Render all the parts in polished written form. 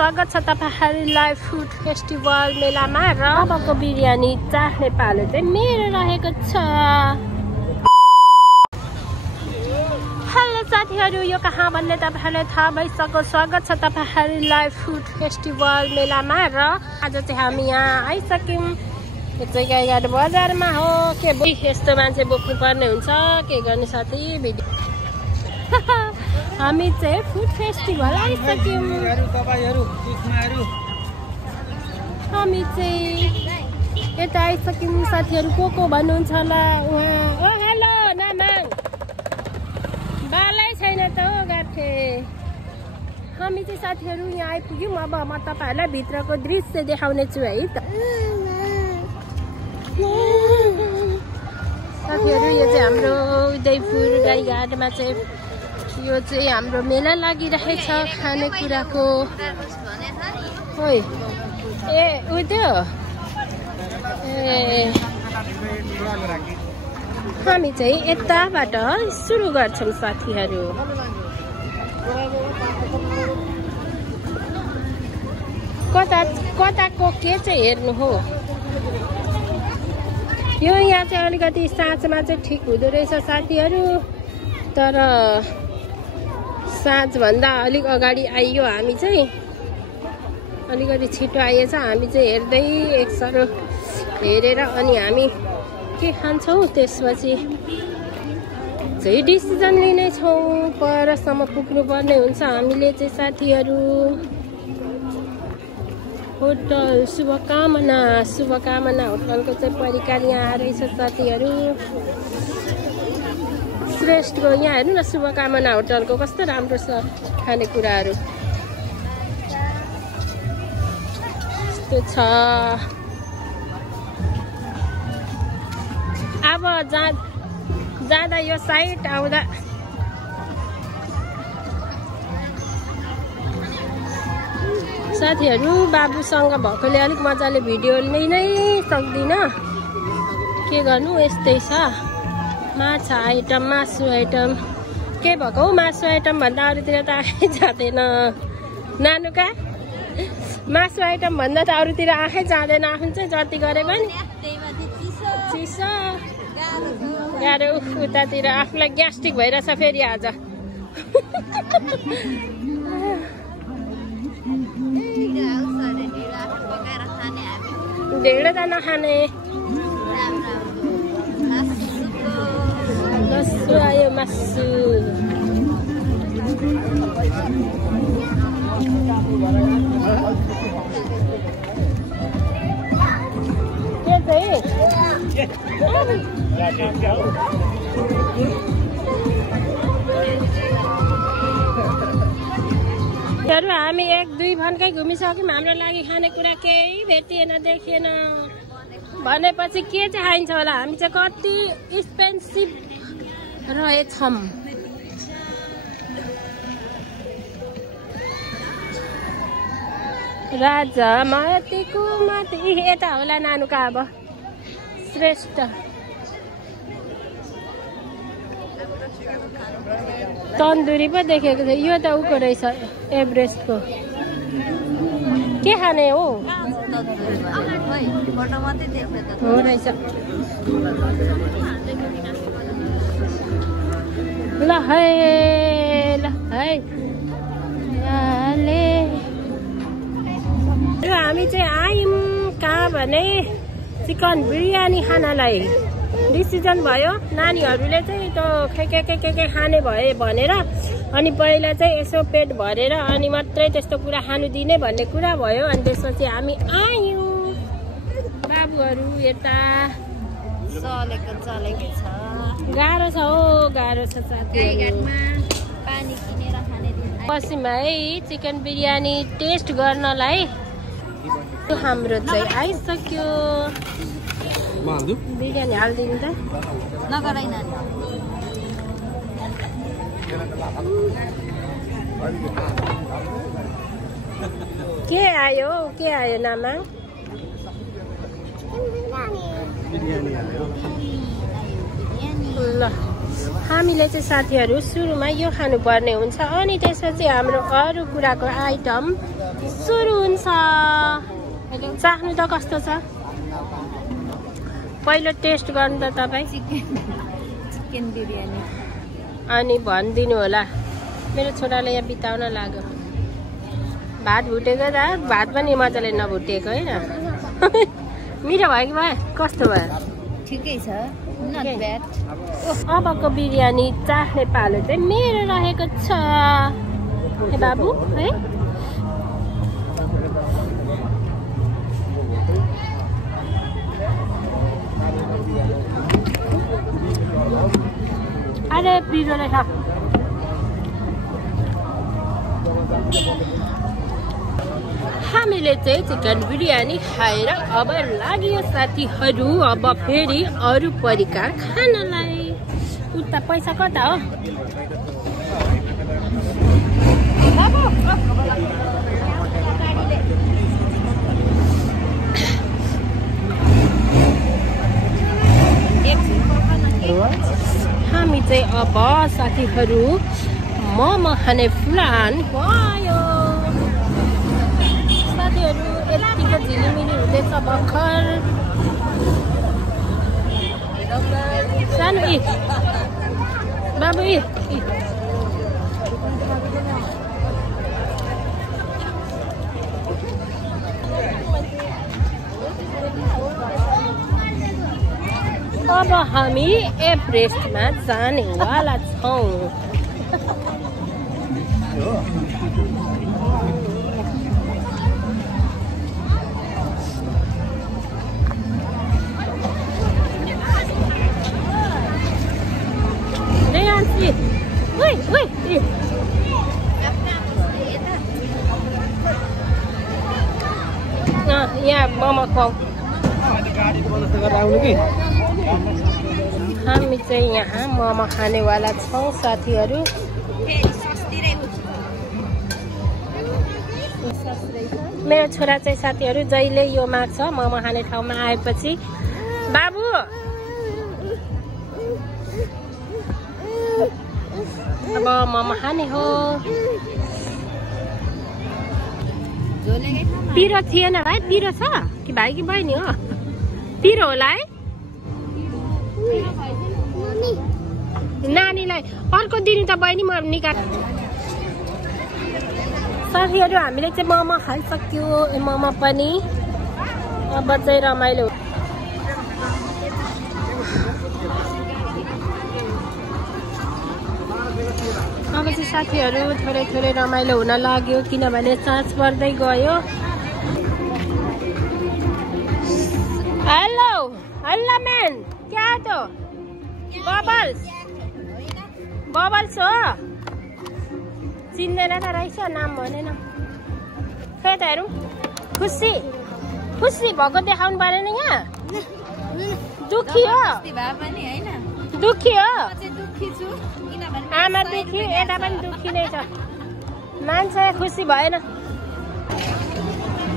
स्वागत छ तपाईहरुलाई फुड फेस्टिभल मेलामा र अबको बिरयानी चाख्ने पालो चाहिँ मेरो रहेको छ। हेलो साथीहरु, यो कहाँ भन्ने तपाईहरुलाई थाहा भइसक्यो। स्वागत छ तपाईहरुलाई फुड फेस्टिभल मेलामा र आज चाहिँ हामी यहाँ आइसक्यौं। यो चाहिँ गाईघाट बजारमा हो। के यस्तो मान्छे बोक्नु पर्ने हुन्छ, के गर्ने साथी भिडियो। हामी चाहिँ फुड फेस्टिभल आइसक्यौं। हामी चाहिँ यता आइसक्यौं। साथीहरु को भन्नुहुन्छ होला उहाँ। ओ हेलो नामाङ, बालै छैन त हो गाठे। हामी चाहिँ साथीहरु यहाँ आइपुग्यौं। अब म तपाईहरुलाई भित्रको दृश्य देखाउने छु है त। साथीहरु यो चाहिँ हाम्रो उदयपुर गाईघाटमा चाहिँ यो चाहिँ हाम्रो मेला लागिरहेछ खानेकुराको। ओइ ए उ त्यो हामी चाहिँ यताबाट सुरु गर्छौं साथीहरु। कताको के चाहिँ हेर्नु हो। यो यहाँ चाहिँ अलिकति साँझमा चाहिँ ठिक हुँदो रहेछ साथीहरु, तर साँझ भन्दा अलिक अगाडि आइयो। हामी चाहिँ अलिकति छिटो आइएछ। हामी चाहिँ हेर्दै एकसरो हेरेर अनि हामी के खान्छौँ त्यसपछि चाहिँ डिसिजन लिनेछौँ। परसम्म पुग्नु पर्ने हुन्छ हामीले चाहिँ साथीहरु। होटल शुभकामना होटलको चाहिँ परिकार यहाँ रहेछ साथीहरु। श्रेष्ठको यहाँ हेर्नु न, शुभकामना होटलको कस्तो राम्रो छ खानेकुराहरू। यस्तो छ। अब जाँदा यो साइड आउँदा साथीहरु बाबुसँग भएकोले अलिक मजाले भिडियो लिनै सक्दिन। के गर्नु, यस्तै छ। माछा आइटम, मासु आइटम के भएको हौ। मासु आइटम भन्दा अरूतिर त आँखै जाँदैन नानुका। मासु आइटम भन्दा त अरूतिर आँखै जाँदैन। आफ्नो चाहिँ जति गरे पनि चिसो गाह्रो। उतातिर आफूलाई ग्यास्ट्रिक भइरहेछ फेरि आज। ढेँडो त नखाने। मासु आयो, मासु। के चाहिँ हामी 1-2 भन्कै घुमिसक्यौँ। हाम्रो लागि खानेकुरा केही भेटिएन, देखिएन। भनेपछि के चाहिँ खाइन्छ होला। हामी चाहिँ कति एक्सपेन्सिभ रहेछौँ। राजा माथिको माथि यता होला नानुका। अब श्रेष्ठ तन्दुरी पो देखेको थियो। यो त उको रहेछ एभरेस्टको। के खाने हो रहेछ। ल है हामी चाहिँ आयौँ कहाँ भने चिकन बिरयानी खानलाई। डिसिजन भयो नानीहरूले चाहिँ त्यो के खाने भए भनेर। अनि पहिला चाहिँ यसो पेट भरेर अनि मात्रै त्यस्तो कुरा खानु दिने भन्ने कुरा भयो। अनि त्यसपछि हामी आयौँ। बाबुहरू यता चलेकै छ। गाह्रो छ हो, गाह्रो छ साथीहरुमा। पानी किनेर खाने पसिम है चिकन बिरयानी टेस्ट गर्नलाई। हाम्रो चाहिँ आइसक्यो। बिरयानी हालिदिनु त नगराइ नानी। के आयो नामा। ल हामीले चाहिँ साथीहरु सुरुमा यो खानुपर्ने हुन्छ। अनि त्यसपछि हाम्रो अरू कुराको आइटम सुरु हुन्छ। चाख्नु त कस्तो छ? पहिलो टेस्ट गर्नु त तपाईँ। चिकन बिरयानी अनि भनिदिनु होला। मेरो छोराले यहाँ बिताउन लाग्यो। भात भुटेको त भात पनि मजाले नभुटेको होइन। मिठो भयो कि भयो? कस्तो भयो? ठिकै छ, नट ब्याड। अबको बिरयानी चाख्ने पालो चाहिँ मेरो रहेको छ। हे बाबु है, अरे पिरो रहेछ। हामीले चाहिँ चिकन बिरयानी खाएर अब लाग्यो साथीहरू अब फेरि अरू परिकार खानलाई। उता पैसा कता हो? हामी चाहिँ अब साथीहरू मोमो खाने प्लान भयो। साथीहरू यतिको झिलिमिली हुँदैछ भर्खर। सानो बाबु अब हामी एभरेस्टमा जानेवाला छौँ। यहाँ मोमो खुवाऊ। हामी चाहिँ यहाँ मोमो खानेवाला छौँ साथीहरू। मेरो छोरा चाहिँ साथीहरू जहिले यो माग्छ मोमो खाने ठाउँमा आएपछि। बाबु अब मोमो खाने हो। पिरो थिएन भाइ? पिरो छ कि भाइ कि बहिनी हो? पिरो होला है नानीलाई। अर्को दिन त बहिनी म निकाल। साथीहरू हामीले चाहिँ मोमो खाइसक्यो। मोमो पनि अब चाहिँ रमाइलो। अब चाहिँ साथीहरू थोरै थोरै रमाइलो हुन लाग्यो किनभने साँझ पर्दै गयो। हेलो हेलो मैन, क्या है तो? बबल्स बबल्स हो? चिन्दैन त रहेछ, नाम भनेन। खै त हेरौँ। खुसी खुसी भएको देखाउनु परेन यहाँ। दुखी हो? दुखी हो? आमा दुखी, यता पनि दुखी नै छ। मान्छे खुसी भएन।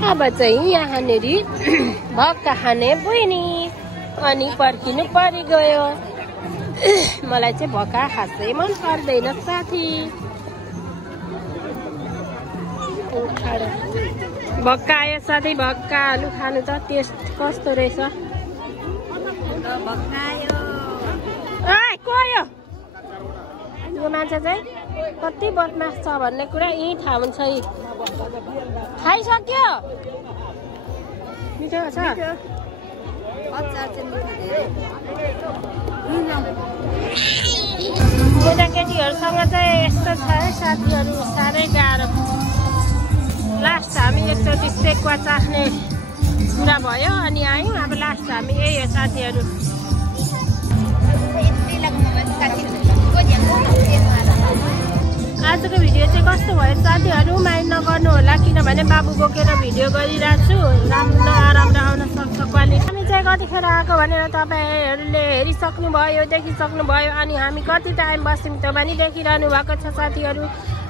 अब चाहिँ यहाँनिर भक्का खाने बहिनी अनि पर्खिनु परिगयो। मलाई चाहिँ भक्का खासै मन पर्दैन साथी। भक्का आयो साथी। भक्का आलु खानु त टेस्ट कस्तो रहेछ? को यो मान्छे चाहिँ कति बदमास छ भन्ने कुरा यही थाहा हुन्छ। खाइसक्यो? मिठो छ? केटाकेटीहरूसँग चाहिँ यस्तो छ है साथीहरू, साह्रै गाह्रो। लास्ट हामी एकचोटि सेकुवा चाख्ने कुरा भयो अनि आयौँ। अब लास्ट हामी यही हो साथीहरू। आजको भिडियो चाहिँ कस्तो भयो साथीहरू माइन्ड नगर्नु होला किनभने बाबु बोकेर भिडियो गरिरहेको छु। राम्रो नराम्रो आउन सक्छ क्वालिटी। हामी चाहिँ कतिखेर आएको भनेर तपाईँहरूले हेरिसक्नुभयो, देखिसक्नुभयो अनि हामी कति टाइम बस्यौँ त्यो पनि देखिरहनु भएको छ साथीहरू।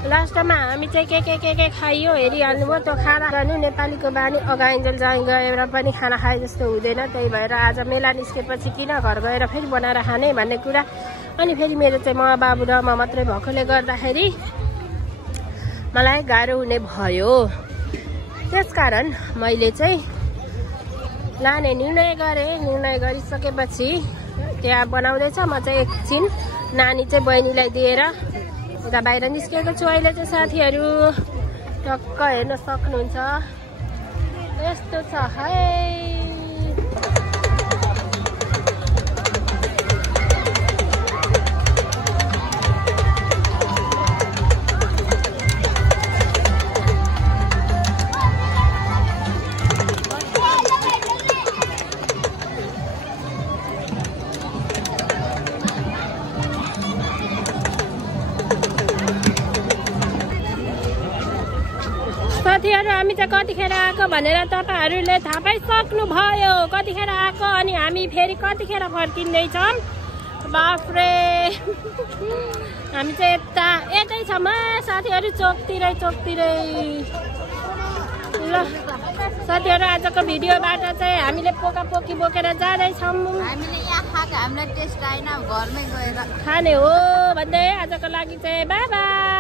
लास्टमा हामी चाहिँ के खाइयो हेरिहाल्नुभयो। त्यो खाना गर्नु नेपालीको बानी, अगाइन्जेल जहाँ गएर पनि खाना खाए जस्तो हुँदैन। त्यही भएर आज मेला निस्केपछि किन घर गएर फेरि बनाएर खाने भन्ने कुरा। अनि फेरि मेरो चाहिँ म बाबु र म मात्रै भएकोले गर्दाखेरि मलाई गाह्रो हुने भयो। त्यसकारण मैले चाहिँ लाने निर्णय गरेँ। निर्णय गरिसकेपछि त्यहाँ बनाउँदैछ। म चाहिँ एकछिन नानी चाहिँ बहिनीलाई दिएर यता बाहिर निस्केको छु। अहिले चाहिँ साथीहरू टक्क हेर्न सक्नुहुन्छ। यस्तो छ है। साथीहरू हामी चाहिँ कतिखेर आएको भनेर तपाईँहरूले थाहा पाइसक्नु भयो। कतिखेर आएको अनि हामी फेरि कतिखेर फर्किँदैछौँ। बाफ्रे हामी चाहिँ यतै छौँ साथीहरू, चोकतिरै। ल साथीहरू आजको भिडियोबाट चाहिँ हामीले पोकापोकी बोकेर जाँदैछौँ। हामीले यहाँ खाएको हामीलाई टेस्ट आएन, घरमै गएर खाने हो भन्दै आजको लागि चाहिँ बाई बाई।